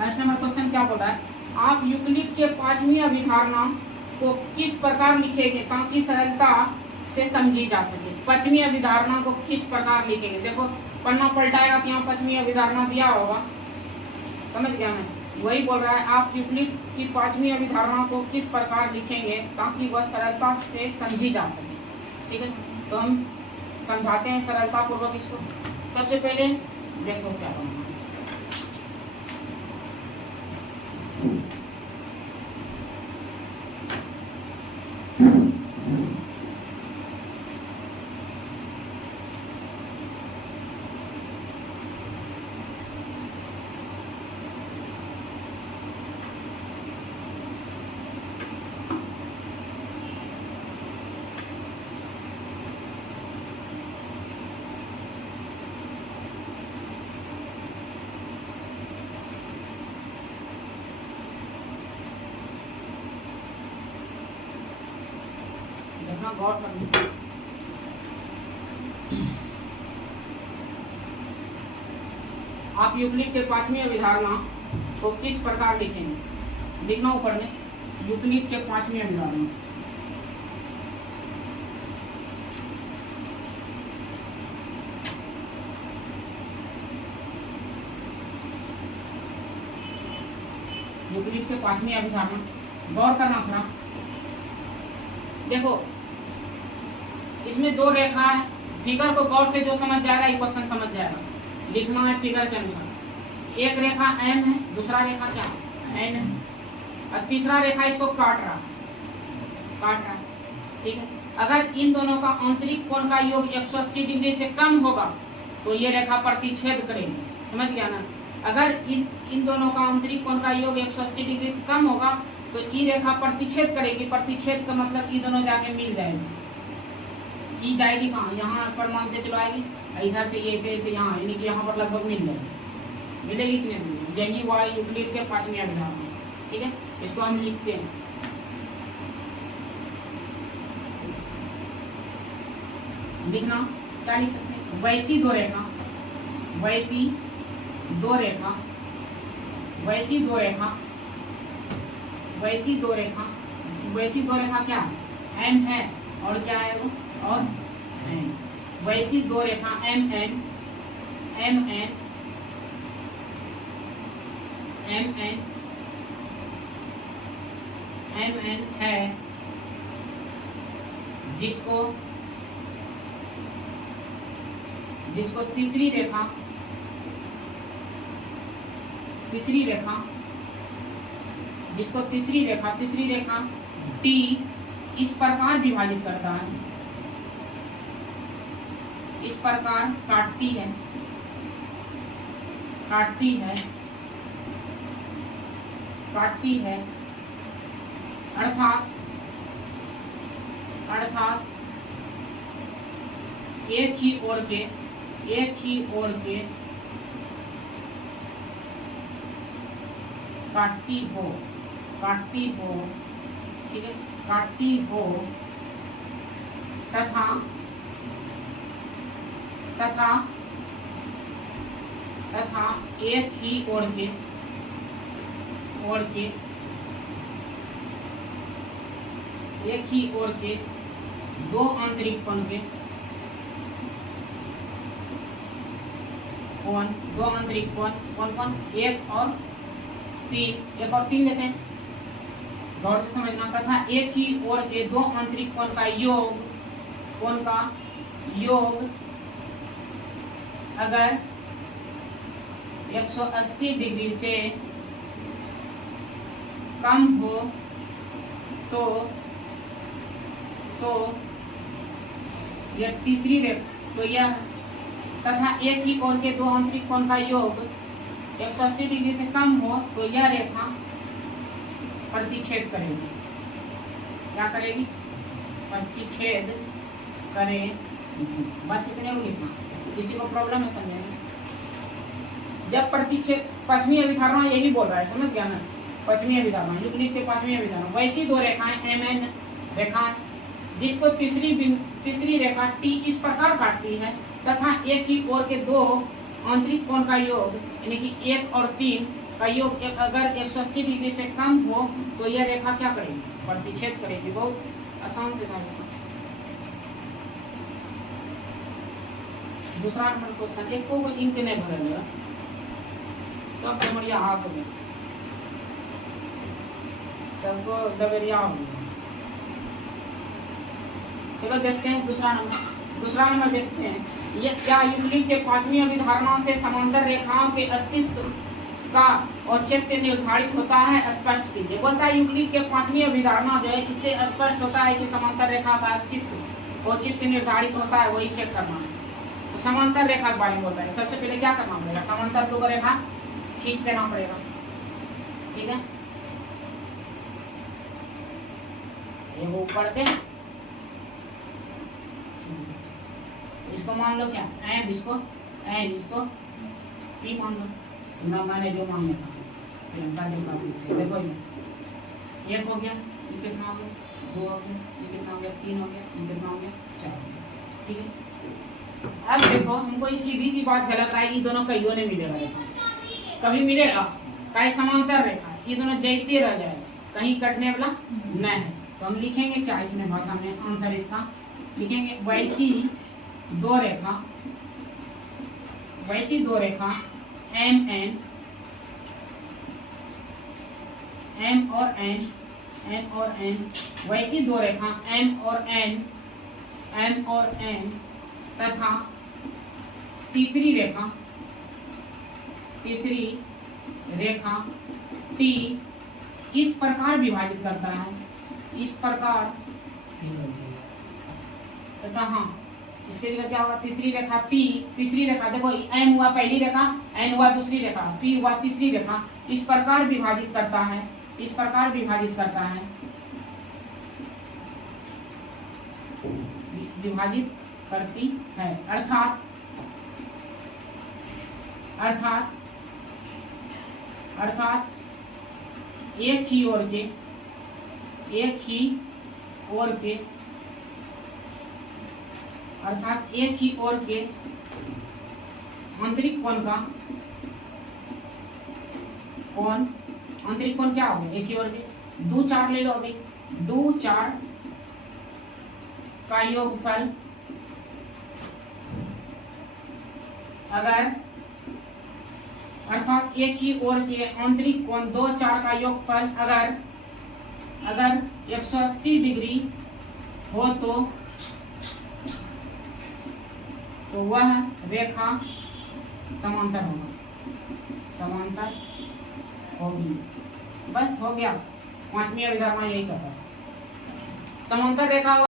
First number question क्या बोल रहा है, आप यूक्लिड के पांचवी अभिधारणा को किस प्रकार लिखेंगे ताकि सरलता से समझी जा सके। पांचवी अभिधारणा को किस प्रकार लिखेंगे, देखो पन्ना पलटाएगा तो यहाँ पांचवी अभिधारणा दिया होगा, समझ गया मैं। वही बोल रहा है आप यूक्लिड की पांचवी अभिधारणा को किस प्रकार लिखेंगे ताकि वह सरलता से समझी जा सके। ठीक है, तो हम समझाते हैं सरलता पूर्वक इसको। सबसे पहले देखो क्या करना है, देखना गौर करना। आप यूक्लिड के पांचवी अभिधारणा को किस प्रकार लिखेंगे, लिखना ऊपर में यूक्लिड के पांचवी अभिधारणा। यूक्लिड के पांचवी अभिधारणा गौर करना थोड़ा। देखो इसमें दो रेखा है, फिगर को गौर से जो समझ जाएगा इक्वेशन समझ जाएगा। लिखना है फिगर के अनुसार, एक रेखा एम है, दूसरा रेखा क्या एन है, और तीसरा रेखा इसको काट रहा है। ठीक है, अगर इन दोनों का आंतरिक कोण का योग 180 डिग्री से कम होगा तो ये रेखा प्रतिच्छेद करेगी, समझ गया ना। अगर इन दोनों का आंतरिक कोण का योग 180 डिग्री से कम होगा तो ई रेखा प्रतिच्छेद करेगी। प्रतिच्छेद का मतलब ई दोनों जाके मिल जाएगी। ई जाएगी कहाँ, यहाँ पर मानते चलो आएगी, इधर से ये यहाँ यानी कि यहाँ पर लगभग मिल जाएगी, मिलेगी कि नहीं। यही हुआ यूक्लिड के पांचवी अभिधारणा। ठीक है, इसको हम लिखते हैं। लिखना क्या लिख सकते हैं, वैसी दो रेखा, वैसी दो रेखा, वैसी दो रेखा, वैसी दो रेखा, वैसी दो रेखा क्या एम है और क्या है वो और एन। वैसी दो रेखा M N, M N, M N, M N है, जिसको तीसरी रेखा, तीसरी रेखा, जिसको तीसरी रेखा टी इस प्रकार विभाजित करता है, इस प्रकार काटती है, काटती है, काटती है, अर्थात एक ही ओर के काटती हो, ठीक है, काटती हो तथा एक ही ओर के दो आंतरिक कोण के दो आंतरिक कोण एक और तीन लेते हैं, गौर से समझना। तथा एक ही ओर के दो आंतरिक कोण का योग अगर 180 डिग्री से कम हो तो यह तीसरी रेखा, तो यह तथा एक ही ओर के दो आंतरिक कोण का योग 180 डिग्री से कम हो तो यह रेखा प्रतिच्छेद करेगी। क्या करेगी, प्रतिच्छेद करेगी। बस इतने को लिखना, किसी को प्रॉब्लम है समझने में। जब प्रतिच्छेद, पांचवी अभिधारणा यही बोल रहा है, समझ गया ना। पांचवी अभिधारणा यूक्लिड के पांचवी अभिधारणा, वैसी दो रेखाएं एम एन रेखा जिसको तीसरी रेखा टी इस प्रकार काटती है तथा एक ही ओर के दो आंतरिक कोण का योग यानी कि 1 और 3 का योग अगर 180 डिग्री से कम हो तो यह रेखा क्या करेगी, प्रतिच्छेद करेगी। बहुत आसान से था इसका। दूसरा नंबर क्वेश्चन, एक को इंक नहीं भरेगा, सब डमरिया हाथ में, सबको दबेरिया हो गया। चलो देखते हैं दूसरा नंबर देखते हैं। ये क्या यूक्लिड के पांचवी अभिधारणा से समांतर रेखाओं के अस्तित्व का औचित्य निर्धारित होता है, स्पष्ट कीजिए। बोलता है यूक्लिड के पांचवी अभिधारणा जो है इससे स्पष्ट होता है कि समांतर रेखा का अस्तित्व औचित्य निर्धारित होता है, वही चेक करना है। तो समांतर रेखा के बारे में बोलता है, सबसे पहले क्या करना पड़ेगा, समांतर दो रेखा खींच देना पड़ेगा, ठीक है। ये ऊपर से इसको मान लो क्या एम, इसको एन, इसको पी मान लो ना, मैंने जो मांगे था देखो ये एक हो गया, ये कितना हो गया, दो हो गया, ये कितना हो गया, तीन हो गया, ये कितना हो गया, चार हो गया, ठीक है। अब देखो हमको ये सीधी सी बात झलक रहा है, ये दोनों कईयों ने मिलेगा रेखा, कभी मिलेगा कई समांतर रेखा, ये दोनों जैते रह जाएगा, कहीं कटने वाला न है। तो हम लिखेंगे क्या इसमें भाषा में, आंसर इसका लिखेंगे वैसी दो रेखा एम एन, एम और एन, वैसी दो रेखा एम और एन तथा तीसरी रेखा टी इस प्रकार विभाजित करता है, इस प्रकार तथा हाँ इसके लिए क्या होगा, तीसरी रेखा पी, तीसरी रेखा देखो एम हुआ पहली रेखा, एन हुआ दूसरी रेखा, पी हुआ तीसरी रेखा, इस प्रकार विभाजित करता है, इस प्रकार विभाजित करती है, अर्थात एक ही ओर के आंतरिक कोण क्या हो गया, एक ही ओर के, दो चार ले लो अभी, दो चार का योगफल अगर, अर्थात एक ही ओर के आंतरिक कोण दो चार का योगफल अगर 180 डिग्री हो तो वह रेखा समांतर होगी। बस हो गया, पांचवी अभिधारणा यही कहता है, समांतर रेखा